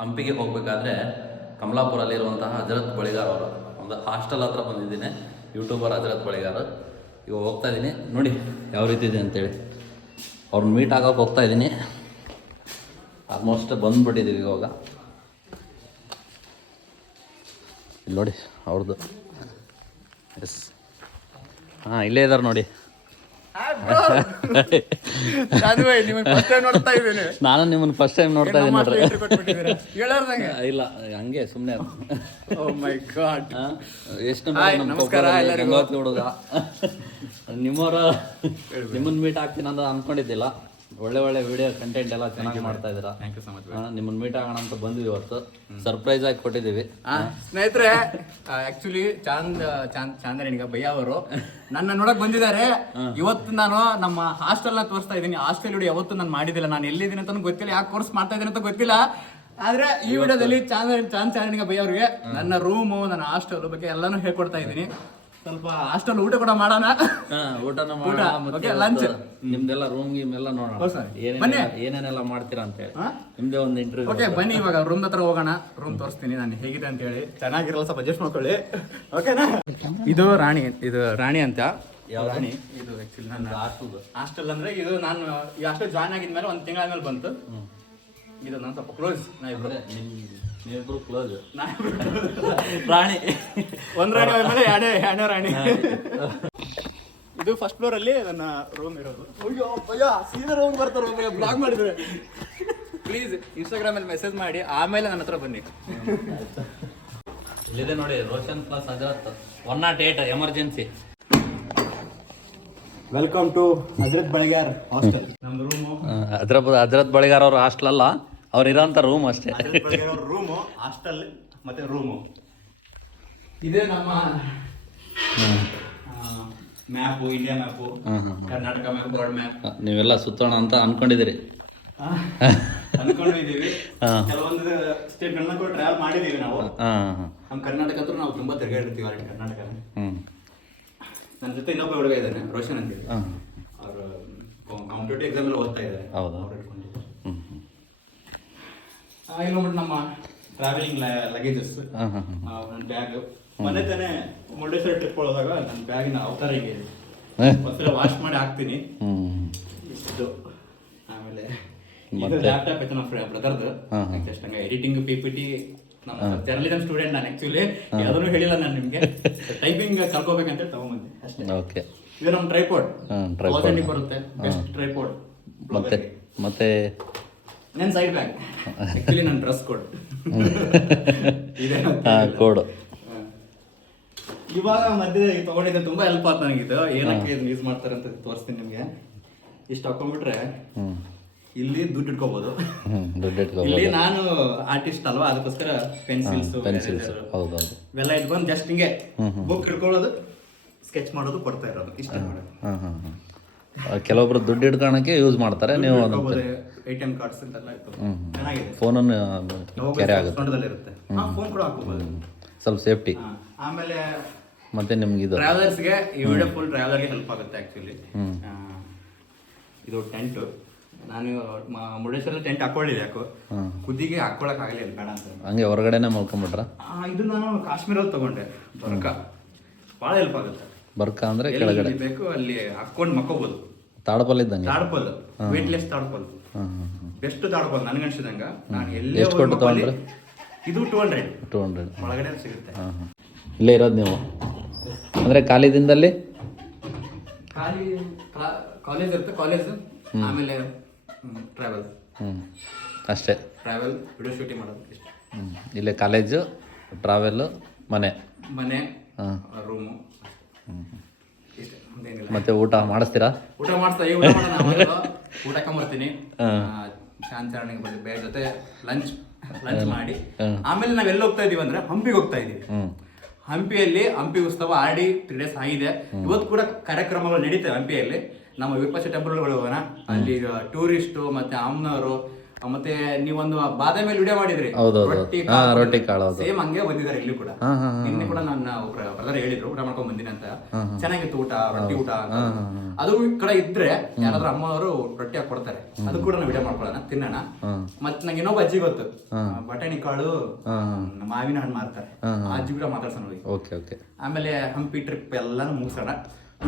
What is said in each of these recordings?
ಹಂಪಿಗೆ ಹೋಗಬೇಕಾದ್ರೆ ಕಮಲಾಪುರಲ್ಲಿರುವಂತಹ ಹಜರತ್ ಬಳಿಗಾರ್ ಅವರು ಒಂದು ಹಾಸ್ಟೆಲ್ ಹತ್ರ ಬಂದಿದ್ದೀನಿ. ಯೂಟ್ಯೂಬರ್ ಹಜರತ್ ಬಳಿಗಾರ್. ಇವಾಗ ಹೋಗ್ತಾ ಇದ್ದೀನಿ, ನೋಡಿ ಯಾವ ರೀತಿ ಇದೆ ಅಂತೇಳಿ. ಅವ್ರನ್ನ ಮೀಟ್ ಆಗೋಕೆ ಹೋಗ್ತಾ ಇದ್ದೀನಿ. ಆಲ್ಮೋಸ್ಟ್ ಬಂದುಬಿಟ್ಟಿದ್ದೀವಿ ಇವಾಗ. ಇಲ್ಲಿ ನೋಡಿ ಅವ್ರದ್ದು. ಎಸ್, ಹಾಂ ಇಲ್ಲೇ ಇದ್ದಾರೆ ನೋಡಿ. ನಾನು ನಿಮ್ಮನ್ನು ಫಸ್ಟ್ ಟೈಮ್ ನೋಡ್ತಾ ಇದ್ದೀನಿ ನೋಡ್ರಿ. ಇಲ್ಲ ಹಂಗೆ ಸುಮ್ಮನೆ ಎಷ್ಟು ಗಂಗಾವತಿ ಹುಡುಗ ನಿಮ್ಮವರು ನಿಮ್ಮನ್ನು ಮೀಟ್ ಆಗ್ತೀನಿ ಅಂತ ಅಂದ್ಕೊಂಡಿದ್ದಿಲ್ಲ. ಒಳ್ಳೆ ಒಳ್ಳೆ ವಿಡಿಯೋ ಕಂಟೆಂಟ್ ಎಲ್ಲ ಚೆನ್ನಾಗಿ ಮಾಡ್ತಾ ಇದ್ದೀರಾ. ನಿಮ್ಮನ್ನು ಮೀಟ್ ಆಗೋಣ ಅಂತ ಬಂದ್ವಿ ಇವತ್ತು. ಸರ್ಪ್ರೈಸ್ ಆಗಿ ಕೊಟ್ಟಿದ್ದೀವಿ. ಸ್ನೇಹಿತರೆ, ಆಕ್ಚುಲಿ ಚಾಂದನಿಗ ಭಯ್ಯ ಅವರು ನನ್ನ ನೋಡಕ್ ಬಂದಿದ್ದಾರೆ. ಇವತ್ತು ನಾನು ನಮ್ಮ ಹಾಸ್ಟೆಲ್ ನ ತೋರಿಸ್ತಾ ಇದ್ದೀನಿ. ಹಾಸ್ಟೆಲ್ ವಿಡಿಯೋ ಯಾವತ್ತು ನಾನು ಮಾಡಿದಿಲ್ಲ. ನಾನು ಎಲ್ಲಿದ್ದೀನಿ ಅಂತ ಗೊತ್ತಿಲ್ಲ, ಯಾಕೆ ಕೋರ್ಸ್ ಮಾಡ್ತಾ ಇದ್ದೀನಿ ಅಂತ ಗೊತ್ತಿಲ್ಲ. ಆದ್ರೆ ಈ ವಿಡಿಯೋದಲ್ಲಿ ಚಾಂದನಿಗ ಭಯ್ಯ ಅವ್ರಿಗೆ ನನ್ನ ರೂಮು, ನನ್ನ ಹಾಸ್ಟೆಲ್ ಬಗ್ಗೆ ಎಲ್ಲಾನು ಹೇಳ್ಕೊಡ್ತಾ ಇದ್ದೀನಿ. ಸ್ವಲ್ಪ ಹಾಸ್ಟೆಲ್ ಊಟ ಕೂಡ ಮಾಡೋಣ. ಊಟನ ಮಾಡೋಣ, ಲಂಚ್ ನಿಮ್ದೆಲ್ಲ ರೂಮ್ ಗೀಮ್ ಎಲ್ಲ ನೋಡೋಣ, ಏನೇನೆಲ್ಲ ಮಾಡ್ತೀರಾ ಅಂತ ಹೇಳಿ ನಿಮ್ದೇ ಒಂದು ಇಂಟರ್ವ್ಯೂ. ಓಕೆ ಬನ್ನಿ, ಇವಾಗ ರೂಮ್ ಹತ್ರ ಹೋಗೋಣ. ರೂಮ್ ತೋರಿಸ್ತೀನಿ ನಾನು ಹೇಗಿದೆ ಅಂತ ಹೇಳಿ. ಚೆನ್ನಾಗಿರಲ್ಲ, ಸ್ವಲ್ಪ ಅಡ್ಜಸ್ಟ್ ಮಾಡ್ಕೊಳ್ಳಿ. ಓಕೆನಾ? ಇದು ರಾಣಿ ಅಂತ. ಯಾವ ರಾಣಿ? ಇದು ಆಕ್ಚುಲಿ ನನ್ನ ಹಾಸ್ಟೆಲ್. ಅಂದ್ರೆ ಇದು ನಾನು ಈ ಹಾಸ್ಟೆಲ್ ಜಾಯ್ನ್ ಆಗಿದ್ಮೇಲೆ ಒಂದು ತಿಂಗಳ ಮೇಲೆ ಬಂತು. ಇದು ನಾನು ಸ್ವಲ್ಪ ಕ್ಲೋಸ್. ನೀವಿಬ್ರು ಕ್ಲೋಸ್. ರಾಣಿ ಒಂದ್ ರಾಣಿ ಆದ್ಮೇಲೆ ಎರಡನೇ ರಾಣಿ. ಇದು ಫಸ್ಟ್ ಫ್ಲೋರ್ ಅಲ್ಲಿ ನನ್ನ ರೂಮ್ ಇರೋದು. ಅಯ್ಯೋ ಭಯ್ಯ, ಸೀದಾ ರೂಮ್ ಬರ್ತಾರೆ. ಬ್ಲಾಗ್ ಮಾಡಿದ್ರೆ ಪ್ಲೀಸ್ ಇನ್ಸ್ಟಾಗ್ರಾಮ್ ಅಲ್ಲಿ ಮೆಸೇಜ್ ಮಾಡಿ, ಆಮೇಲೆ ನನ್ನ ಹತ್ರ ಬನ್ನಿ. ಇಲ್ಲಿದೆ ನೋಡಿ, Roshan plus Hazrat 108 emergency. Welcome to Hazrat Baligar hostel. ನಮ್ದು ರೂಮು ಹಜರತ್ ಬಳಿಗಾರ್ ಅವ್ರ ಹಾಸ್ಟೆಲ್ ಅಲ್ಲ, ಅವ್ರು ಇರೋಂಥ ರೂಮ್ ಅಷ್ಟೇ. ರೂಮು, ಹಾಸ್ಟೆಲ್ ಮತ್ತೆ ರೂಮು. ಇದೇ ನಮ್ಮ map, India map, Karnataka map, world map. ನೀವೆಲ್ಲ ಸುತ್ತೋಣ ಅಂತ ಅನ್ಕೊಂಡಿದ್ದೀರಿ. ಅನ್ಕೊಂಡಿದ್ದೀವಿ. ಕೆಲವೊಂದು ಸ್ಟೇಟ್ಗಳನ್ನ ಕೂಡ ಟ್ರಾವೆಲ್ ಮಾಡಿದ್ದೀವಿ ನಾವು. ನಮ್ಮ ಕರ್ನಾಟಕ ಅಂತೂ ನಾವು ತುಂಬಾ ತಿರುಗಾಡಿರ್ತೀವಿ. ಆಲ್ರೆಡಿ ಕರ್ನಾಟಕ. ನನ್ನ ಜೊತೆ ಇನ್ನೊಬ್ಬ ಹುಡುಗ ಇದ್ದಾನೆ, ರೋಷನ್ ಅಂತೇಳಿ. ಅವರು ಕಾಂಪಿಟೇಟಿವ್ ಎಕ್ಸಾಮ್ ಎಲ್ಲ ಓದ್ತಾ ಇದ್ದಾರೆ. ಹೌದಾ? ಇಲ್ಲಿ ನೋಡ್ಬಿಟ್ಟು ನಮ್ಮ ಟ್ರಾವೆಲಿಂಗ್ ಲಗೇಜಸ್, ನನ್ನ ಬ್ಯಾಗ್. ಮೊನ್ನೆ ತಾನೇ ಮುರುಡೇಶ್ವರ ಟ್ರಿಪ್ ಹೋದಾಗ ನನ್ನ ಬ್ಯಾಗಿನ ಅವತಾರ ಹಿಂಗೆ ಒಂದ್ಸಲ ವಾಶ್ ಮಾಡಿ ಹಾಕ್ತೀನಿ. ಇಷ್ಟು. ಆಮೇಲೆ ಇದು ಲ್ಯಾಪ್ಟಾಪ್ ಐತೆ ನಮ್ಮ ಬ್ರದರ್ದು. ಜಸ್ಟ್ ಹಂಗೆ ಎಡಿಟಿಂಗ್, PPT. ನಮ್ಮ ಜರ್ನಲಿಸಮ್ ಸ್ಟೂಡೆಂಟ್ ನಾನು. ಆಕ್ಚುಲಿ ಯಾವುದೂ ಹೇಳಿಲ್ಲ ನಾನು ನಿಮಗೆ. ಟೈಪಿಂಗ್ ಕಲ್ಕೋಬೇಕಂತ ತಗೊಂಬಂದೆ ಅಷ್ಟೇ. ಓಕೆ. ಇದು ನಮ್ಮ ಟ್ರೈಪಾಡ್ ಬರುತ್ತೆ. Best tripod. ಮತ್ತೆ ನನ್ನ ಸೈಡ್ ಬ್ಯಾಗ್. ಆಕ್ಚುಲಿ ನನ್ನ ಡ್ರೆಸ್ ಕೋಡ್ ಇದೆ. ಕೋಡ್ ಇವಾಗ ಮಧ್ಯೆ ತಗೊಂಡಿದ್ದೆ, ತುಂಬಾ ಹೆಲ್ಪ್ ಆಯ್ತು ನನಗಿದು. ಏನಕ್ಕೆ ಇದನ್ನ ಯೂಸ್ ಮಾಡ್ತಾರೆ ಅಂತ ತೋರಿಸ್ತೀನಿ ನಿಮ್ಗೆ. ಇಷ್ಟು ಹಾಕೊಂಡ್ಬಿಟ್ರೆ ಇಲ್ಲಿ ದುಡ್ಡು ಇಟ್ಕೋಬಹುದು. ಇಲ್ಲಿ ನಾನು ಆರ್ಟಿಸ್ಟ್ ಅಲ್ವಾ, ಅದಕ್ಕೋಸ್ಕರ ಪೆನ್ಸಿಲ್ಸ್ ಇವೆಲ್ಲ ಇಟ್ಕೊಂಡು ಜಸ್ಟ್ ಹಿಂಗೆ ಬುಕ್ ಇಟ್ಕೊಳ್ಳೋದು, ಸ್ಕೆಚ್ ಮಾಡೋದು, ಕೊಡ್ತಾ ಇರೋದು ಇಷ್ಟ ಮಾಡೋದು. ಕೆಲವೊಬ್ರು ದುಡ್ಡು ಇಟ್ಕೊಳಕ್ಕೆ ಯೂಸ್ ಮಾಡ್ತಾರೆ. ನೀವು ATM ಕಾರ್ಡ್ಸ್ ಅಂತೆಲ್ಲ ಚೆನ್ನಾಗಿದೆ. ಫೋನನ್ನು ಕ್ಯಾರಿ ಆಗುತ್ತೆ, ಫೋನ್ ಕೂಡ ಹಾಕೋಬಹುದು, ಸ್ವಲ್ಪ ಸೇಫ್ಟಿ. ಆಮೇಲೆ ಮತ್ತೆ ನಿಮ್ಗೆ ಇದು ಟ್ರಾವೆಲರ್ಸ್ಗೆ ಈ ವಿಡಿಯೋ ಫುಲ್ ಟ್ರಾವೆಲರ್ಗೆ ಹೆಲ್ಪ್ ಆಗುತ್ತೆ ಆಕ್ಚುಲಿ. ಇದು ಟೆಂಟ್. ನಾನು ಮುರುಡೇಶ್ವರ ಟೆಂಟ್ ಹಾಕೊಳ್ಳಿದೆ, ಯಾಕೋ ಕುದಿಗೆ ಹಾಕೊಳಕ್ ಆಗಲಿಲ್ಲ, ಬೇಡ ಅಂತ ಹಂಗೆ ಹೊರಗಡೆನೆ ಮಲ್ಕೊಂಡ್ಬಿಟ್ರ. ಇದು ನಾನು ಕಾಶ್ಮೀರಲ್ಲಿ ತಗೊಂಡೆ. ಬರ್ಕ ಭಾಳ ಹೆಲ್ಪ್ ಆಗುತ್ತೆ. ಬರ್ಕ ಅಂದ್ರೆ ಕೆಳಗಡೆ ಬೇಕು, ಅಲ್ಲಿ ಹಾಕೊಂಡು ಮಕ್ಕೋಬಹುದು. ತಾಡಪಲ್ ಇದ್ದಂಗೆ. ತಾಡಪಲ್, ವೇಟ್ಲೆಸ್ ತಾಡಪಲ್. ಬೆಸ್ಟ್ ತಾಡಪಲ್ ನನ್ಗನ್ಸಿದಂಗ. ನಾನು ಎಲ್ಲೇ ಎಷ್ಟು ಕೊಟ್ಟು ತಗೊಂಡ್ರೆ? ಇದು 200 ಒಳಗಡೆ ಸಿಗುತ್ತೆ. ಇಲ್ಲೇ ಇರೋದು ನೀವು ಅಂದ್ರೆ ಖಾಲಿ ದಿನದಲ್ಲಿ? ಕಾಲೇಜ್ ಇರುತ್ತೆ, ಕಾಲೇಜ್ ಆಮೇಲೆ ಟ್ರಾವೆಲ್ ಅಷ್ಟೇ. ಟ್ರಾವೆಲ್, ವಿಡಿಯೋ ಶೂಟಿಂಗ್ ಮಾಡೋದು ಇಷ್ಟ. ಇಲ್ಲೇ ಕಾಲೇಜು, ಟ್ರಾವೆಲ್, ಮನೆ ರೂಮು. ಮತ್ತೆ ಊಟ ಮಾಡಿಸ್ತೀರಾ? ಊಟ ಮಾಡ್ತಾ ಊಟ ಕಂಬರ್ತೀನಿ. ಶಾಂತರಣಿಗೆ ಬಂದು ಬೇರೆ ಜೊತೆ ಲಂಚ್ ಮಾಡಿ ಆಮೇಲೆ ನಾವೆಲ್ಲ ಹೋಗ್ತಾ ಇದೀವಿ ಅಂದ್ರೆ ಹಂಪಿಗೆ ಹೋಗ್ತಾ ಇದೀವಿ. ಹಂಪಿಯಲ್ಲಿ ಹಂಪಿ ಉತ್ಸವ ಆಡಿ 3 days ಆಗಿದೆ. ಇವತ್ತು ಕೂಡ ಕಾರ್ಯಕ್ರಮಗಳು ನಡೀತವೆ ಹಂಪಿಯಲ್ಲಿ. ನಮ್ಮ ವಿರೂಪಾಕ್ಷ ಟೆಂಪಲ್ಗಳು ಹೋಗೋಣ. ಅಲ್ಲಿ ಟೂರಿಸ್ಟು ಮತ್ತೆ ಅಮ್ಮನವರು ಮತ್ತೆ ನೀವೊಂದು ಬಾದಾಮಿ ವಿಡಿಯೋ ಮಾಡಿದ್ರಿ ಹೌದೌದು. ಹಾ, ರೊಟ್ಟಿ ಕಾಳು, ಹೌದು. ಸೇಮ್ ಹಂಗೆ ಬಂದಿದ್ದಾರೆ ಇಲ್ಲಿ ಕೂಡ. ಹಾ, ಹಾ, ಹಾ. ನಿನ್ನೆ ಕೂಡ ನನ್ನ ಬ್ರದರ್ ಹೇಳಿದ್ರು ಊಟ ಮಾಡ್ಕೊಂಡ್ ಬಂದಿನಿ ಅಂತ. ಚೆನ್ನಾಗಿತ್ತು ಊಟ, ರೊಟ್ಟಿ ಊಟ ಅಂತ. ಅದು ಈ ಕಡೆ ಇದ್ರೆ ಯಾರಾದ್ರೂ ಅಮ್ಮನವರು ರೊಟ್ಟಿ ಹಾಕಿ ಕೊಡ್ತಾರೆ, ಅದು ಕೂಡ ನಾವು ವಿಡಿಯೋ ಮಾಡ್ಕೊಳ್ಳೋಣ, ತಿನ್ನೋಣ. ಮತ್ತೆ ನಂಗೆ ಇನ್ನೊಬ್ಬ ಅಜ್ಜಿ ಗೊತ್ತು, ಬಟಾಣಿ ಕಾಳು ಮಾವಿನ ಹಣ್ಣು ಮಾರ್ತಾರೆ, ಆ ಅಜ್ಜಿ ಕೂಡ ಮಾತಾಡ್ಸೋಣ ಹೋಗಿ. Okay okay. ಆಮೇಲೆ ಹಂಪಿ ಟ್ರಿಪ್ ಎಲ್ಲಾನು ಮುಗಿಸೋಣ.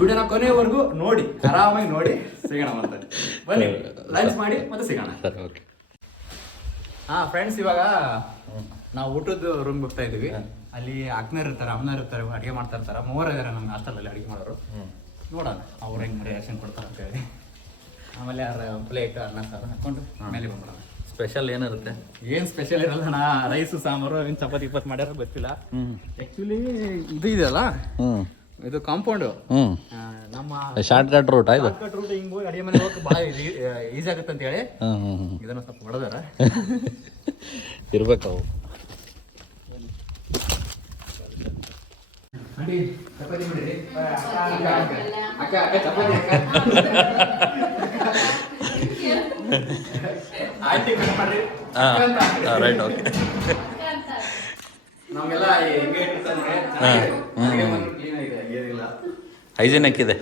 ವಿಡಿಯೋನ ಕೊನೆಯವರೆಗೂ ನೋಡಿ, ಆರಾಮಾಗಿ ನೋಡಿ ಸಿಗೋಣ. ಮತ್ತೆ ಬನ್ನಿ ಲಂಚ್ ಮಾಡಿ ಮತ್ತೆ ಸಿಗೋಣ. ಸರಿ, ಓಕೆ. ಹಾ ಫ್ರೆಂಡ್ಸ್, ಇವಾಗ ನಾವು ಊಟದ ರೂಮ್ ಹೋಗ್ತಾ ಇದೀವಿ. ಅಲ್ಲಿ ಅಕ್ಕನವ್ರು ಇರ್ತಾರೆ, ಅಮ್ಮನವ್ರು ಇರ್ತಾರೆ, ಅಡುಗೆ ಮಾಡ್ತಾ ಇರ್ತಾರೆ. ಮೂವರು ಇದಾರೆ ನಮ್ಮ ಹಾಸ್ಟೆಲಲ್ಲಿ ಅಡುಗೆ ಮಾಡೋರು. ನೋಡೋಣ ಅವ್ರು ಹೆಂಗೆ ರಿಯಾಕ್ಷನ್ ಕೊಡ್ತಾರೆ ಅಂತ ಹೇಳಿ. ಆಮೇಲೆ ಪ್ಲೇಟ್ ಅನ್ನ ಸಾರು ಹಾಕೊಂಡು ಮೇಲೆ ಬಂದ್ಬಿಡೋಣ. ಸ್ಪೆಷಲ್ ಏನಿರುತ್ತೆ? ಏನ್ ಸ್ಪೆಷಲ್ ಇರಲ್ಲ, ರೈಸು ಸಾಂಬಾರು, ಏನು ಚಪಾತಿ ಮಾಡ್ಯಾರ ಗೊತ್ತಿಲ್ಲ. ಆಕ್ಚುಲಿ ಇದು ಇದೆಯಲ್ಲ, ಇದು ಕಾಂಪೌಂಡು ನಮ್ಮ ಶಾರ್ಟ್ ಕಟ್ ರೂಟ್ ಇದು. ರೂಟ್ ಹಿಂಗ್ ಹೋಗಿ ಅಡಿಗೆ ಮನೆ ಹೋಗಕ್ಕೆ ಭಾಳ ಈಸಿ ಆಗುತ್ತೆ ಅಂತ ಹೇಳಿ ಇದನ್ನ ಸ್ವಲ್ಪ ಹೊಡೆದಾರ. ಇರ್ಬೇಕವು. ಚಪಾತಿ ಮಾಡಿರಿ ಅಕ್ಕ, ಚಪಾತಿ ಆಂಟಿ ಮಾಡ್ರಿ. Right, okay. ನಮ್ಗೆಲ್ಲ ಹೆಂಗೆ ಇಟ್ಟಿರ್ತಾರೆ ಏನಿಲ್ಲ, ಹೈಜಿನಿಕ್ ಇದೆ.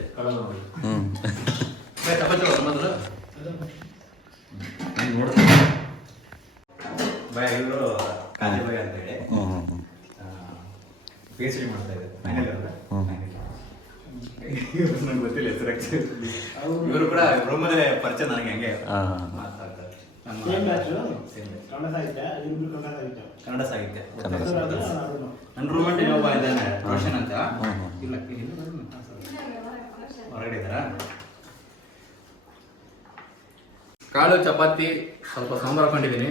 ಚಪಾತಿ ಮೊದಲು ಇವರು ಕಾಜಿ ಬಾಯ್ ಅಂತ ಹೇಳಿ PhD ಮಾಡ್ತಾ ಇದ್ದಾರೆ. ನಂಗೆ ಗೊತ್ತಿಲ್ಲ ಹೆಸರು ಆಕ್ಚುಲಿ. ಇವರು ಕೂಡ ರೂಮಲ್ಲೇ ಪರಿಚಯ ನನಗೆ, ಹಂಗೆ ಮಾತಾಡ್ತಾರೆ. ಕನ್ನಡ ಸಾಹಿತ್ಯ. ನನ್ನ ರೂಮಲ್ಲಿ ಒಬ್ಬ ಇದ್ದಾನೆ, ರೋಷನ್ ಅಂತ. ಇಲ್ಲ ಹೊರಗಡೆ ಇದ್ದಾರಾ? ಕಾಳು ಚಪಾತಿ ಸ್ವಲ್ಪ ಸಾಂಬಾರು ಹಾಕೊಂಡಿದ್ದೀನಿ,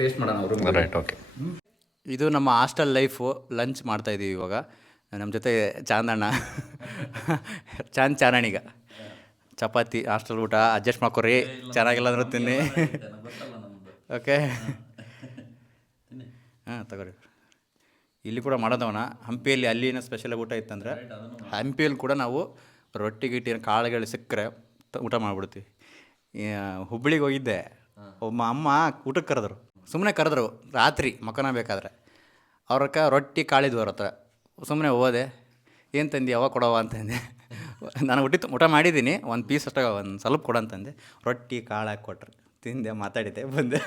ಟೇಸ್ಟ್ ಮಾಡೋಣ. Right, okay. ಇದು ನಮ್ಮ ಹಾಸ್ಟೆಲ್ ಲೈಫು. ಲಂಚ್ ಮಾಡ್ತಾ ಇದ್ದೀವಿ ಇವಾಗ. ನಮ್ಮ ಜೊತೆ ಚಾಂದಣ್ಣ, ಚಾರಣೀಗ. ಚಪಾತಿ ಹಾಸ್ಟೆಲ್ ಊಟ ಅಡ್ಜಸ್ಟ್ ಮಾಡ್ಕೊರಿ, ಚೆನ್ನಾಗಿಲ್ಲ ಅಂದ್ರೆ ತಿನ್ನಿ. ಓಕೆ, ಹಾಂ ತಗೋರಿ. ಇಲ್ಲಿ ಕೂಡ ಮಾಡೋದವನ ಹಂಪಿಯಲ್ಲಿ ಅಲ್ಲಿನ ಸ್ಪೆಷಲ್ ಊಟ ಇತ್ತಂದ್ರೆ, ಹಂಪಿಯಲ್ಲಿ ಕೂಡ ನಾವು ರೊಟ್ಟಿ ಗಿಟ್ಟಿ ಕಾಳುಗಳು ಸಿಕ್ಕರೆ ಊಟ ಮಾಡಿಬಿಡ್ತೀವಿ. ಹುಬ್ಳಿಗೆ ಹೋಗಿದ್ದೆ, ಒಬ್ಬ ಅಮ್ಮ ಊಟಕ್ಕೆ ಕರೆದ್ರು, ಸುಮ್ಮನೆ ಕರೆದ್ರು ರಾತ್ರಿ ಮಕ್ಕನ ಬೇಕಾದ್ರೆ. ಅವ್ರಕ್ಕ ರೊಟ್ಟಿ ಕಾಳಿದ್ವು ಅವ್ರ ಹತ್ರ. ಸುಮ್ಮನೆ ಹೋದೆ, ಏನು ತಂದು ಯಾವಾಗ ಕೊಡವ ಅಂತಂದೆ. ನಾನು ಊಟ ಮಾಡಿದ್ದೀನಿ, ಒಂದು ಪೀಸ್ ಅಷ್ಟ, ಒಂದು ಸ್ವಲ್ಪ ಕೊಡಂತಂದೆ. ರೊಟ್ಟಿ ಕಾಳು ಹಾಕಿ ಕೊಟ್ರು, ತಿಂದೆ, ಮಾತಾಡಿದ್ದೆ, ಬಂದೆ.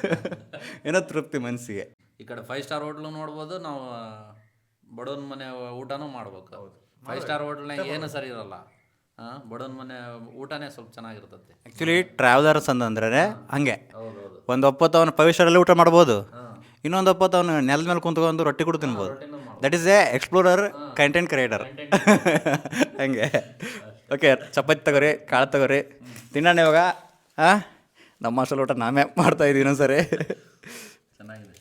ಏನೋ ತೃಪ್ತಿ ಮನಸ್ಸಿಗೆ. ಈ ಕಡೆ 5 ಸ್ಟಾರ್ ಹೋಟ್ಲು ನೋಡ್ಬೋದು, ನಾವು ಬಡವನ ಮನೆ ಊಟನೂ ಮಾಡ್ಬೇಕು. 5 ಸ್ಟಾರ್ ಹೋಟ್ಲ್ನಾಗ ಏನು ಸರಿ ಇರಲ್ಲ, ಬಡವನ ಮನೆ ಊಟನೇ ಸ್ವಲ್ಪ ಚೆನ್ನಾಗಿರ್ತದೆ. ಆ್ಯಕ್ಚುಲಿ ಟ್ರಾವೆಲರ್ಸ್ ಅಂತಂದ್ರೆ ಹಂಗೆ, ಒಂದು ಒಪ್ಪತ್ತು ಅವನು 5 ಸ್ಟಾರಲ್ಲಿ ಊಟ ಮಾಡ್ಬೋದು, ಇನ್ನೊಂದು ಒಪ್ಪತ್ತು ಅವನು ನೆಲದ ಮೇಲೆ ಕುಂತ್ಕೊಂಡು ರೊಟ್ಟಿ ಕೂಡ ತಿನ್ಬೋದು. That is A explorer, content creator. ಹಂಗೆ. ಓಕೆ, ಚಪಾತಿ ತಗೋರಿ, ಕಾಳು ತಗೋರಿ, ತಿನ್ನೋಣ ಇವಾಗ. ನಮ್ಮ ಹಾಸ್ಟೆಲ್ ಊಟ ನಾವೇ ಮಾಡ್ತಾಯಿದ್ದೀವಿ ಇನ್ನೊಂದ್ಸರಿ. ಚೆನ್ನಾಗಿದೆ,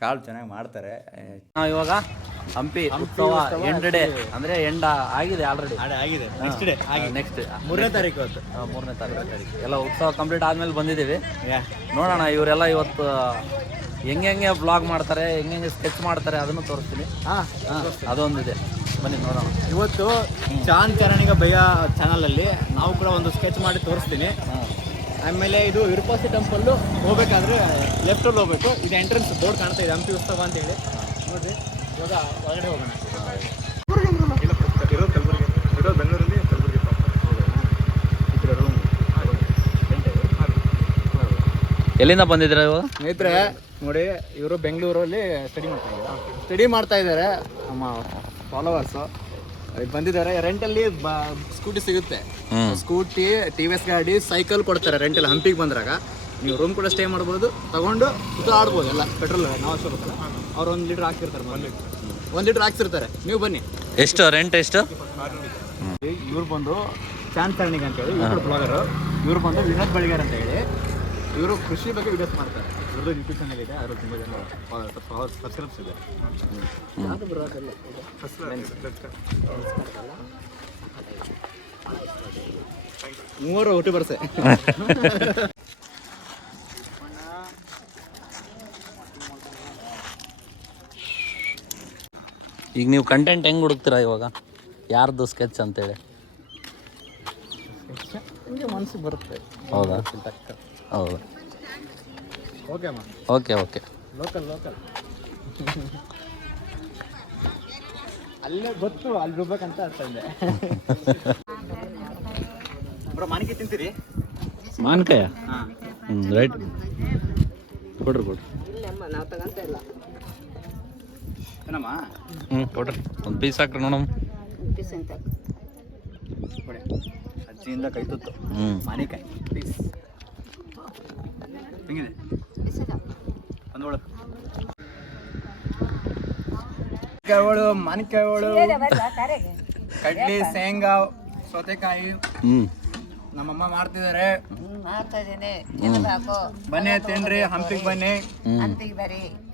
ಕಾಳು ಚೆನ್ನಾಗಿ ಮಾಡ್ತಾರೆ. ನಾವು ಇವಾಗ ಹಂಪಿ ಉತ್ಸವ ಎಂಡ್ ಡೇ ಅಂದರೆ ಎಂಡ್ ಆಗಿದೆ ಆಲ್ರೆಡಿ. ಆಗಿದೆ, ನೆಕ್ಸ್ಟ್ ಡೇ ನೆಕ್ಸ್ಟ್ 3ನೇ ತಾರೀಕು ಅದು. 3ನೇ ತಾರೀಕು ಎಲ್ಲ ಉತ್ಸವ ಕಂಪ್ಲೀಟ್ ಆದಮೇಲೆ ಬಂದಿದ್ದೀವಿ. ನೋಡೋಣ, ಇವರೆಲ್ಲ ಇವತ್ತು ಹೆಂಗೆ ಬ್ಲಾಗ್ ಮಾಡ್ತಾರೆ, ಹೆಂಗೆ ಸ್ಕೆಚ್ ಮಾಡ್ತಾರೆ, ಅದನ್ನು ತೋರಿಸ್ತೀನಿ. ಅದೊಂದಿದೆ, ಬನ್ನಿ ನೋಡೋಣ. ಇವತ್ತು ಚಾರಣೀಗ ಭಯ್ಯ ಚಾನಲಲ್ಲಿ ನಾವು ಕೂಡ ಒಂದು ಸ್ಕೆಚ್ ಮಾಡಿ ತೋರಿಸ್ತೀನಿ. ಆಮೇಲೆ ಇದು ವಿರೂಪಾಕ್ಷ ಟೆಂಪಲ್ಲು ಹೋಗ್ಬೇಕಾದ್ರೆ ಲೆಫ್ಟಲ್ಲಿ ಹೋಗ್ಬೇಕು. ಇದು ಎಂಟ್ರೆನ್ಸ್ ಬೋರ್ಡ್ ಕಾಣ್ತಾ ಇದೆ, ಹಂಪಿ ಉತ್ಸವ ಅಂತೇಳಿ. ನೋಡಿರಿ, ಇವಾಗ ಒಳಗಡೆ ಹೋಗೋಣ. ಬೆಂಗಳೂರಲ್ಲಿ ಎಲ್ಲಿಂದ ಬಂದಿದ್ದೀರ ಇವಾಗ? ಸ್ನೇಹಿತರೆ ನೋಡಿ, ಇವರು ಬೆಂಗಳೂರಲ್ಲಿ ಸ್ಟಡಿ ಮಾಡ್ತಾ ಇದ್ದಾರೆ. ನಮ್ಮ ಫಾಲೋವರ್ಸು ಬಂದಿದ್ದಾರೆ. ರೆಂಟಲ್ಲಿ ಸ್ಕೂಟಿ ಸಿಗುತ್ತೆ, ಸ್ಕೂಟಿ, TVS ಗಾಡಿ, ಸೈಕಲ್ ಕೊಡ್ತಾರೆ ರೆಂಟಲ್ಲಿ. ಹಂಪಿಗೆ ಬಂದಾಗ ನೀವು ರೂಮ್ ಕೂಡ ಸ್ಟೇ ಮಾಡ್ಬೋದು, ತಗೊಂಡು ಆಡ್ಬೋದು. ಎಲ್ಲ ಪೆಟ್ರೋಲ್ ನಾವು ಅಷ್ಟು ಬರ್ತಲ್ಲ, ಅವ್ರು 1 ಲೀಟ್ರ್ ಹಾಕ್ತಿರ್ತಾರೆ, 1 ಲೀಟ್ರ್ ಹಾಕ್ತಿರ್ತಾರೆ. ನೀವು ಬನ್ನಿ. ಎಷ್ಟು ರೆಂಟ್ ಎಷ್ಟು? ಇವ್ರು ಬಂದು ಚಾರಣೀಗ ಅಂತೇಳಿ, ಇವ್ರು ಬ್ಲಾಗರು. ಇವ್ರು ಬಂದು ವಿನೋದ್ ಬಳಿಗಾರ್ ಅಂತ ಹೇಳಿ, ಇವರು ಕೃಷಿ ಬಗ್ಗೆ ವಿಡಿಯೋಸ್ ಮಾಡ್ತಾರೆ. ಇವ್ರದ್ದು ಯೂಟ್ಯೂಬ್ ಚಾನಲ್ ಇದೆ, ಅವರು ತುಂಬ ಜನ ಸಬ್ಸ್ಕ್ರೈಬ್ಸ್ ಇದೆ. ಮೂವರು ಒಟ್ಟು ಬರ್ಸೆ. ಈಗ ನೀವು ಕಂಟೆಂಟ್ ಹೆಂಗೆ ಹುಡುಕ್ತೀರಾ ಇವಾಗ? ಯಾರ್ದು ಸ್ಕೆಚ್ ಅಂತೇಳಿ ಮನಸ್ಸಿಗೆ ಬರುತ್ತೆ. ಹೌದಾ? ಹೌದು. ಓಕೆ ಅಮ್ಮ. Okay okay. ಲೋಕಲ್ ಅಲ್ಲೇ ಗೊತ್ತು ಅಲ್ಲಿ ರುಬ್ಬೇಕಂತ ಅಂತಂದೆ. ಬ್ರೋ ಮಾನಿಕೆ ತಿಂತೀರಿ? ಮಾನ್ಕಾಯ? ಹಾಂ ರೈಟ್, ಕೊಡ್ರಿ ಏನಮ್ಮ? ಕೊಡ್ರಿ ಒಂದು ಪೀಸ್ ಹಾಕ್ರಿ ನೋಡಮ್ಮ. ಕೊಡಿ. ಅಜ್ಜಿಯಿಂದ ಕೈ ತುತ್ತು ಮಾನಿಕಾಯಿ ಪ್ಲೀಸ್. ಹೆಂಗಿದೆ ಒಂದೋಳು ಮಾನಿಕಾಯಿಗಳು, ಕಡ್ಲಿ, ಶೇಂಗಾ, ಸೌತೆಕಾಯಿ ನಮ್ಮಮ್ಮ ಮಾಡ್ತಿದ್ದಾರೆ. ಬನ್ನಿ ತಿನ್ರಿ, ಹಂಪಿಗೆ ಬನ್ನಿ.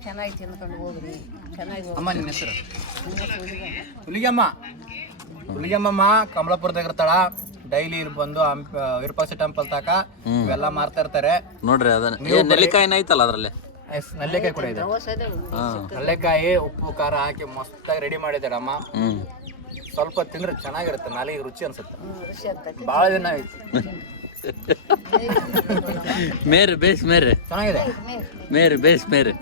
ಚೆನ್ನಾಗಿ ತಿನ್ಕೊಂಡು ಹೋಗ್ರಿ. ಚೆನ್ನಾಗಿ ಅಮ್ಮ ನಿನ್ನ ಹೆಸರು? ಹುಲಿಗೆಮ್ಮ ಕಮಲಾಪುರದಾಗ ಇರ್ತಾಳ. ಡೈಲಿ ಇಲ್ಲಿ ಬಂದು ವಿರೂಪಾಕ್ಷ ಟೆಂಪಲ್ ತಕ ಇವೆಲ್ಲ ಮಾರ್ತಾ ಇರ್ತಾರೆ ನೋಡ್ರಿ. ಅದನ್ನ ನೆಲ್ಲಿಕಾಯಿನ ಐತಲ್ಲ ಅದರಲ್ಲಿ. ನಲ್ಲೆಕಾಯಿ ಕೂಡ ಇದೆ. ನಲ್ಲೆಕಾಯಿ ಉಪ್ಪು ಖಾರ ಹಾಕಿ ಮಸ್ತಾಗಿ ರೆಡಿ ಮಾಡಿದ್ದಾರೆ ಅಮ್ಮ. ಸ್ವಲ್ಪ ತಿಂದ್ರೆ ಚೆನ್ನಾಗಿರುತ್ತೆ, ನಾಲಿಗೆ ರುಚಿ ಅನ್ಸುತ್ತೆ. ಬಹಳ ದಿನ ಆಯ್ತು. ಮೇರೆ ಬೇಸ್ ಮೇರೆ ಚೆನ್ನಾಗಿದೆ. ಮೇರೆ ಬೇಸ್ ಮೇರೆ.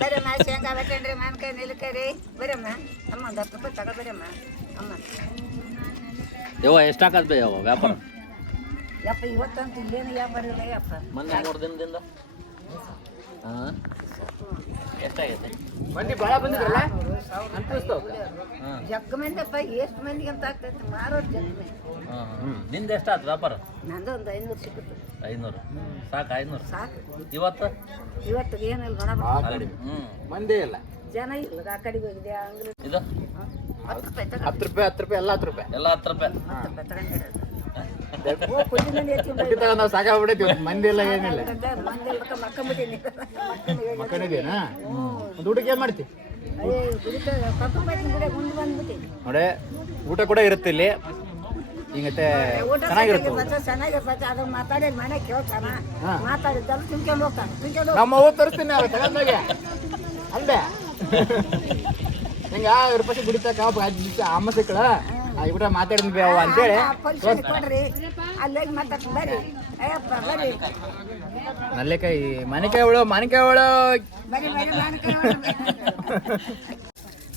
ಬರಮ್ಮ, ಶೇಂಗಾ ಬಟ್ಟೆ ಮಾನ್ಕಾಯಿ ನೆಲ್ಲಿಕಾಯಿ ಬರಮ್ಮ. ಅಮ್ಮ 10 ರೂಪಾಯಿ ತಗೋ ಬರಮ್ಮ ಅಮ್ಮ. ಯವ್ವ ಎಷ್ಟು ಹಾಕದ್ ಬೇ ಯವ್ವ ವ್ಯಾಪಾರ? ಯಪ್ಪ ಇವತ್ತಂತೂ ಇಲ್ಲೇನು ವ್ಯಾಪಾರ ಇಲ್ಲ ಯಪ್ಪ. ಮೊನ್ನೆ 3 ದಿನದಿಂದ ಎಷ್ಟಾಗೈತೆ? ಮಂದಿ ಭಾಳ ಬಂದಿದ್ರಲ್ಲ ಜಗ್ಗ ಮಂದಿಪ್ಪ. ಎಷ್ಟು ಮಂದಿಗೆ ಅಂತ ಆಗ್ತೈತೆ ಮಾರೋದು ಜಗ್ಗ ಮಂದಿ. ನಿಂದು ಎಷ್ಟಾಯ್ತು ವ್ಯಾಪಾರ? ನಂದು ಒಂದು 500 ಸಿಕ್ಕಿತ್ತು. 500 ಸಾಕು? 500 ಸಾಕು. ಇವತ್ತು ಏನಿಲ್ಲ ನೋಡಮ್ಮ. ಮಂದಿ ಇಲ್ಲ, ಜನ ಇಲ್ಲ. ಆ ಕಡೆಗೆ ಹೋಗಿದೆ ಅಂಗಡಿ. ಇದು 10 ರೂಪಾಯಿ ತಗೋ. 10 ರೂಪಾಯಿ 10 ರೂಪಾಯಿ ಎಲ್ಲ 10 ರೂಪಾಯಿ ಎಲ್ಲ 10 ರೂಪಾಯಿ. 10 ರೂಪಾಯಿ ತಗೊಂಡಿರೋದು. ಓ ಕುಡಿ ಮಂದಿ ತಗೊಂಡು ನಾವು ಸಾಕಾಗ್ಬಿಟ್ಟೈತಿ. ಮಂದಿ ಎಲ್ಲ ಏನಿಲ್ಲ. ಮಕ್ಕಂಬಿಟ್ಟಿನಿ. ಮಕ್ಕಳಿದೇನಾ? ಒಂದು ಊಟಕ್ಕೆ ಏನು ಮಾಡ್ತಿ? ಮುಂದೆ ಬಂದ್ಬಿಟ್ಟಿನಿ. ನೋಡೆ ಊಟ ಕೂಡ ಇರುತ್ತೆ ಇಲ್ಲಿ. ಹಿಂಗತ್ತೆ ಚೆನ್ನಾಗಿರುತ್ತೆ. ಚೆನ್ನಾಗಿರ್ತೈತೆ. ಅದು ಮಾತಾಡಿ ಮನೆ ಕೇಳ್ತಾನ. ಮಾತಾಡಿದ್ದಲ್ಲ ತಿನ್ಕೊಂಡು ಹೋಗ್ತಾನೆ. ನಮ್ಮ ಅವ್ವ ತರಿಸ್ತೀನಿ ಅವ್ರು ತಗೊಂಡಾಗೆ ಅಲ್ಲೇ ಹಿಂಗ ರೂಪಾಯಿ ಬಿಡಿತಾಕ ಅಮ್ಮ ಸಿಕ್ಕಳ ಇಬಿಟ್ಟ ಮಾತಾಡಿದ್ವಿ ಅವ ಅಂತೇಳಿ ಕೊಡ್ರಿ ಅಲ್ಲೇ ಮಾತಾಡ್ ಬರ್ರಿ. ಅಯ್ಯಪ್ಪ ಬರ್ರಿ. ನಲ್ಲೆಕಾಯಿ ಮಾನಿಕಾಯಿ ಅವಳು ಬರಿ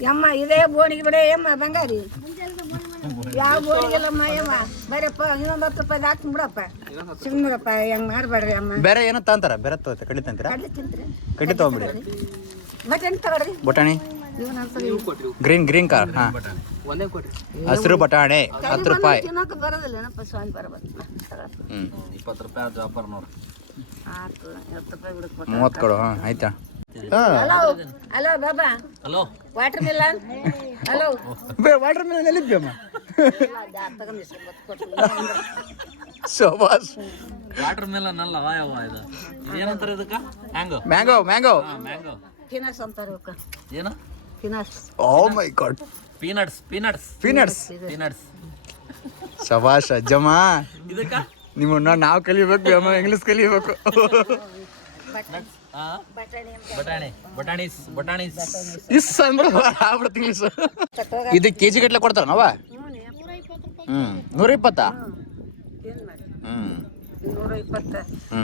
ಯಮ್ಮ ಇದೇ ಬೋಣಿಗೆ ಬಿಡ ಯಮ್ಮ ಬಂಗಾರಿ. ಯಾವ ಬೋಣಿಗೆಲ್ಲಮ್ಮ ಯಮ್ಮ. ಬರಪ್ಪ ಇನ್ನೊಂದು 10 ರೂಪಾಯಿ ಹಾಕ್ತೀನಿ ಬಿಡಪ್ಪ. ಸುಮ್ಮನಪ್ಪ ಹೆಂಗ್ ಮಾಡ್ಬೇಡ್ರಿ ಅಮ್ಮ. ಬೇರೆ ಏನೋ ತಂತಾರ? ಬೇರೆ ತಗೋತೆ ಕಡ್ಲಿ ತಂತೀರಾ? ಕಡ್ಲಿ ತಿಂತ್ರಿ? ಕಡ್ಲಿ ತಗೊಂಬಿಡಿ. ಬಟಾಣಿ ತಗೊಳ್ರಿ. ಬಟಾಣಿ ಗ್ರೀನ್ ಕಾರ್. ಹಾಂ ಹಸಿರು ಬಟಾಣೆ 10 ರೂಪಾಯಿ. ತಿನ್ನೋಕೆ ಬರೋದಿಲ್ಲ ಏನಪ್ಪ ಸ್ವಾಮಿ ಬರ್ಬೋದು. 20 ರೂಪಾಯಿ ಆದ ವ್ಯಾಪಾರ ನೋಡ್ರಿ. ಆಯ್ತು 20 ರೂಪಾಯಿ ಬಿಡಕ್ಕೆ 30 ಕೊಡು. ಹಾಂ ಆಯ್ತಾ? ಹಲೋ ಹಲೋ ಬಾಬಾ. Hello watermelon. Hello watermelon ಎಲ್ಲಿದ್ದಮ್ಮ? ಶೋಭಾಸ್ ವಾಟರ್ ಮೆಲನ್ ಅಲ್ಲ ಯಾವ ಇದು ಏನಂತಾರೆ ಇದಕ್ಕೆ? ಮ್ಯಾಂಗೋ ಮ್ಯಾಂಗೋ ಫಿನಸ್ ಅಂತಾರೆ ಇವಕ್ಕೆ. ಏನು? ಫಿನಸ್. Oh my god. Peanuts peanuts peanuts peanuts. ಶಬಾಷ್ ಅಜ್ಜಮ್ಮ. ಇದಕ್ಕ ನಿಮ್ಮನ್ನ ನಾವು ಕಲಿಬೇಕು, ಅಮ್ಮ ಇಂಗ್ಲೀಷ್ ಕಲಿಬೇಕು. ಬಟಾಣಿ ಬಟಾಣೀಸ್ ಬಟಾಣೀಸ್ ಇಸ್ ಅಂದ್ರೆ ಆಗ್ಬಿಡುತ್ತೆ ಇಂಗ್ಲೀಷ್. ಇದು ಕೆಜಿ ಗಟ್ಲೆ ಕೊಡ್ತಾರ ನಾವ? 120. 120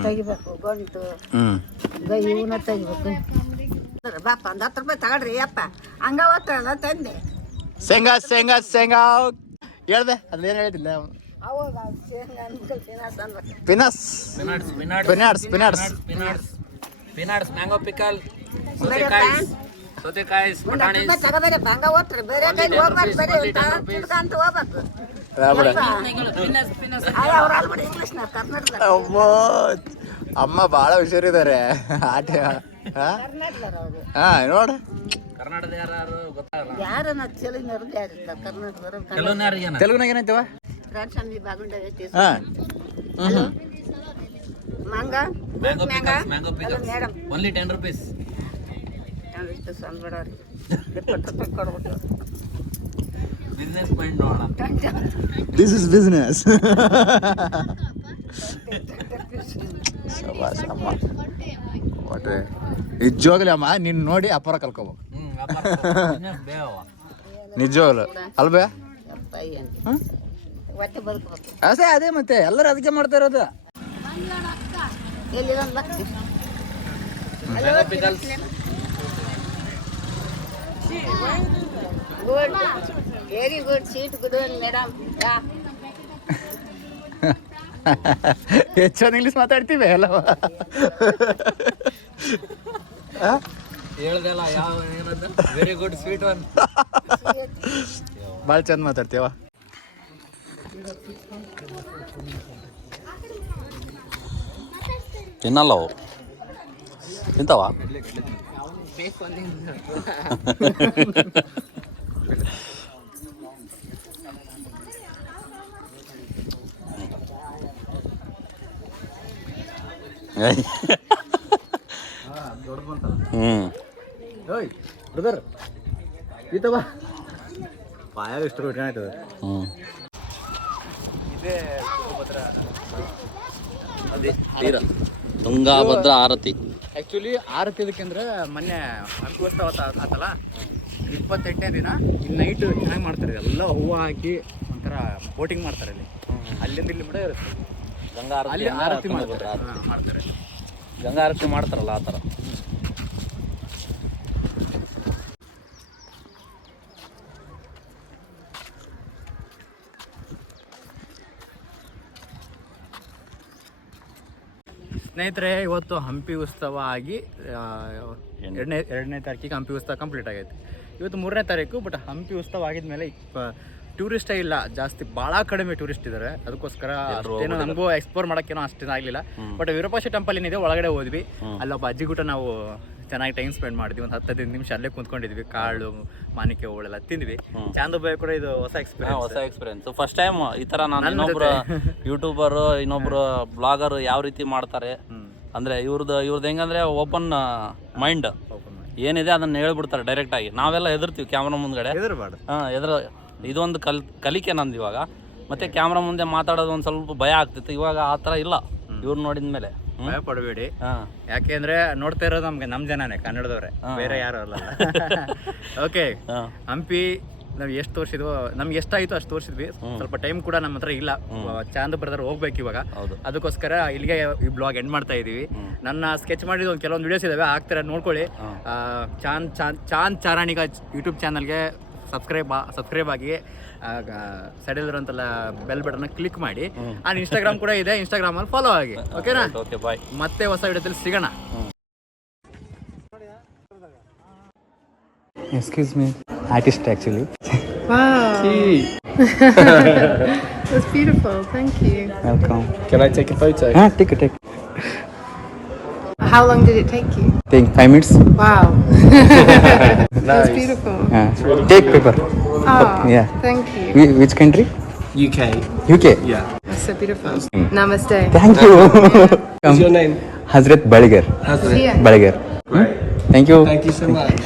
ತೆಗಿಬೇಕು. ಗಂಟು ಇವನ್ನ ತೆಗಿಬೇಕು. ಬಾಪ ಒಂದು 10 ರೂಪಾಯಿ ತಗೊಳ್ರಿ ಅಪ್ಪ. ಹಂಗ ಓದ್ತಾರಲ್ಲ ತಂದೆ. ಶೇಂಗಾ ಶೇಂಗಾ ಶೇಂಗಾ ಹೇಳ್ದೆ ಅದೇನು ಹೇಳಿದಿಲ್ಲ. ಅವಾಗ ಶೇಂಗಾ ಫಿನಸ್ ಅನ್ಬೇಕು. ಪಿನಸ್ peanuts peanuts peanuts peanuts peanuts mango pickle ಸೌತೆಕಾಯಿ ಒಂದು 10 ಬಟಾಣೀಸ್. ರೂಪಾಯಿ ತಗೋಬೇರಪ್ಪ. ಹಂಗ ಓದ್ರಿ ಬೇರೆ ಕೈಲಿ ಹೋಗ್ಬಾರ್ದು. ಬರೀ ತಿಳ್ಕೊಂತ ಹೋಗ್ಬೇಕು. ಅವ್ರು ಆಲ್ಬಿಡಿ ಇಂಗ್ಲೀಷ್ನ ಕರ್ನಾಟಕದ ಅಮ್ಮ ಭಾಳ ಹುಷಾರಿದ್ದಾರೆ ಆಟ. ಕರ್ನಾಟಕದವ್ರು ಅವರು. ಹಾ ನೋಡು ಕರ್ನಾಟಕದ ಯಾರು ಗೊತ್ತಾಗಲ್ಲ. ಯಾರನ್ನ ತೆಲುಗಿನವ್ರು ಯಾರಿರ್ತಾರೆ ಕರ್ನಾಟಕದವ್ರು. ಕೆಲವೊಂದು ಯಾರಿಗೆ ತೆಲುಗುನಾಗ ಏನಂತೀವ? ರಾಜಸ್ವಾಮಿ ಬಾಗುಂಡೆ ಹಾ ಮಂಗ mango pickles mango pickles madam only 10 rupees. ಇಷ್ಟು ಸಂದ್ಬಿಡವ್ರಿ 20 ರೂಪಾಯಿ ಕೊಡ್ಬಿಟ್ಟು. ಬಿಸ್ನೆಸ್ ಮೈಂಡ್ ನೋಡೋಣ. This is business. ಶಬಾಷ್ ಅಮ್ಮ. ಒಟ್ಟೆ ನಿಜವಾಗ್ಲಿ ಅಮ್ಮ ನೀನು ನೋಡಿ ಅಪಾರ ಕಲ್ಕೋಬೇಕು. ನಿಜವಾಗ್ಲು ಅಲ್ಬೇ? ಹೊಟ್ಟೆ ಬದುಕಬೇಕು. ಅದೇ ಮತ್ತೆ ಎಲ್ಲರೂ ಅದಕ್ಕೆ ಮಾಡ್ತಾ ಇರೋದು. ಎಲ್ಲಿ ಒಂದು ಬರ್ತಿ Good. Very good. Seat good one, madam. Yeah. ಹೆಚ್ಚೊಂದು ಇಂಗ್ಲೀಷ್ ಮಾತಾಡ್ತೀವಿ ಅಲ್ಲವ. ಹೇಳ್ದಲ್ಲ ಯಾವ ಏನಂತ ವೆರಿ ಗುಡ್ ಸ್ವೀಟ್ ಒನ್. ಭಾಳ ಚಂದ ಮಾತಾಡ್ತೀವ. ತಿನ್ನಲ್ಲ ಅವು ತಿಂತಾವ. ಓಯ್ ಬ್ರದರ್ ಈತವ ಪಾಯಾಗ ಇಷ್ಟು ಕೊಟ್ಟೆ ಆಯ್ತದ. ಇದೇ ತೀರ ತುಂಗಾಭದ್ರಾ ಆರತಿ. ಆ್ಯಕ್ಚುಲಿ ಆರತಿ ಇದಕ್ಕೆಂದ್ರೆ ಮೊನ್ನೆ ಹಂಪಿ ಆತಲ್ಲ 28ನೇ ದಿನ ಇಲ್ಲಿ ನೈಟ್ ಚೆನ್ನಾಗಿ ಮಾಡ್ತಾರೆ. ಎಲ್ಲ ಹೂವು ಹಾಕಿ ಒಂಥರ ಬೋಟಿಂಗ್ ಮಾಡ್ತಾರೆ ಅಲ್ಲಿ. ಅಲ್ಲಿಂದ ಇಲ್ಲಿ ಬಿಡ ಇರುತ್ತೆ. ಗಂಗಾ ಅಲ್ಲಿ ಆರತಿ ತುಂಗಭದ್ರಾ ಮಾಡ್ತಾರೆ. ಮಾಡ್ತಾರೆ ಗಂಗಾ ಆರತಿ ಮಾಡ್ತಾರಲ್ಲ ಆ ಥರ. ಸ್ನೇಹಿತರೆ, ಇವತ್ತು ಹಂಪಿ ಉತ್ಸವ ಆಗಿ ಎರಡನೇ ತಾರೀಕಿಗೆ ಹಂಪಿ ಉತ್ಸವ ಕಂಪ್ಲೀಟ್ ಆಗೈತೆ. ಇವತ್ತು 3ನೇ ತಾರೀಕು. ಬಟ್ ಹಂಪಿ ಉತ್ಸವ ಆಗಿದ್ಮೇಲೆ ಟೂರಿಸ್ಟೇ ಇಲ್ಲ ಜಾಸ್ತಿ, ಭಾಳ ಕಡಿಮೆ ಟೂರಿಸ್ಟ್ ಇದ್ದಾರೆ. ಅದಕ್ಕೋಸ್ಕರ ಅಷ್ಟೇನೋ ನಮಗೂ ಎಕ್ಸ್ಪ್ಲೋರ್ ಮಾಡೋಕ್ಕೇನೋ ಅಷ್ಟೇನೂ ಆಗಲಿಲ್ಲ. ಬಟ್ ವಿರೂಪಾಕ್ಷ ಟೆಂಪಲ್ ಏನಿದೆ ಒಳಗಡೆ ಹೋದ್ವಿ. ಅಲ್ಲೊಬ್ಬ ಅಜ್ಜಿ ಕೂಟ ನಾವು ಚೆನ್ನಾಗಿ ಟೈಮ್ ಸ್ಪೆಂಡ್ ಮಾಡಿದ್ವಿ. ಒಂದು 10-15 ನಿಮಿಷ ಅಲ್ಲೇ ಕುಂತ್ಕೊಂಡಿದ್ವಿ. ಕಾಳು ಮಾನಿಕೆ ಹೂಳೆಲ್ಲ ತಿಂದ್ವಿ. ಚಾಂದುಬಾಯಿ ಕೂಡ ಇದು ಹೊಸ ಎಕ್ಸ್ಪೀರಿಯನ್ಸ್. ಫಸ್ಟ್ ಟೈಮ್ ಈ ಥರ ನಾನು ಇನ್ನೊಬ್ರು ಯೂಟ್ಯೂಬರು ಇನ್ನೊಬ್ರು ಬ್ಲಾಗರ್ ಯಾವ ರೀತಿ ಮಾಡ್ತಾರೆ ಅಂದರೆ ಇವ್ರದ್ದು ಹೆಂಗಂದ್ರೆ ಓಪನ್ ಮೈಂಡ್ ಏನಿದೆ ಅದನ್ನ ಹೇಳ್ಬಿಡ್ತಾರೆ ಡೈರೆಕ್ಟಾಗಿ. ನಾವೆಲ್ಲ ಹೆದರ್ತೀವಿ ಕ್ಯಾಮ್ರಾ ಮುಂದ್ಗಡೆ. ಇದೊಂದು ಕಲಿಕೆ ನಂದು ಇವಾಗ. ಮತ್ತೆ ಕ್ಯಾಮ್ರಾ ಮುಂದೆ ಮಾತಾಡೋದು ಒಂದು ಸ್ವಲ್ಪ ಭಯ ಆಗ್ತಿತ್ತು. ಇವಾಗ ಆ ಥರ ಇಲ್ಲ. ಇವ್ರು ನೋಡಿದ ಮೇಲೆ ಭಯ ಪಡಬೇಡಿ. ಯಾಕೆಂದ್ರೆ ನೋಡ್ತಾ ಇರೋದು ನಮ್ಮ ಜನನೇ, ಕನ್ನಡದವ್ರೆ, ಬೇರೆ ಯಾರು ಅಲ್ಲ. ಓಕೆ, ಹಂಪಿ ನಾವು ಎಷ್ಟು ತೋರಿಸಿದ್ವೋ, ನಮ್ಗೆ ಎಷ್ಟಾಯಿತು ಅಷ್ಟು ತೋರಿಸಿದ್ವಿ. ಸ್ವಲ್ಪ ಟೈಮ್ ಕೂಡ ನಮ್ಮ ಹತ್ರ ಇಲ್ಲ. ಚಾಂದ್ ಬ್ರದರ್ ಹೋಗ್ಬೇಕು ಇವಾಗ. ಅದಕ್ಕೋಸ್ಕರ ಇಲ್ಲಿಗೆ ಈ ಬ್ಲಾಗ್ ಎಂಡ್ ಮಾಡ್ತಾ ಇದೀವಿ. ನನ್ನ ಸ್ಕೆಚ್ ಮಾಡಿದ ಒಂದು ಕೆಲವೊಂದು ವಿಡಿಯೋಸ್ ಇದಾವೆ, ಹಾಕ್ತಾರೆ ನೋಡ್ಕೊಳ್ಳಿ. ಚಾಂದ್ ಚಾರಾಣಿಗ ಯೂಟ್ಯೂಬ್ ಚಾನಲ್ಗೆ ಸಬ್ಸ್ಕ್ರೈಬ್ ಆಗಿ ಸೈಡಲ್ಲಿರುವಂತೆಲ್ಲ ಬೆಲ್ ಬಟನ್ ಕ್ಲಿಕ್ ಮಾಡಿ. ಆ್ಯಂಡ್ ಇನ್ಸ್ಟಾಗ್ರಾಮ್ ಕೂಡ ಇದೆ, ಇನ್ಸ್ಟಾಗ್ರಾಮಲ್ಲಿ ಫಾಲೋ ಆಗಿ. ಓಕೆನಾ? ಓಕೆ, ಬಾಯ್. ಮತ್ತೆ ಹೊಸ ವಿಡಿಯೋದಲ್ಲಿ ಸಿಗೋಣ. Excuse me, artist actually. Wow. That's beautiful. Thank you. Welcome. Can I take a photo? Take a. How long did it take you? Take 5 minutes. Wow. That's beautiful. Take paper. Oh, Yeah. thank you. Which country? UK. UK. Yeah. That's so beautiful. Namaste. Thank you. What's your name? Hazrat Baligar. Hazrat. Yeah. Baligar. Great. Thank you. Thank you so much.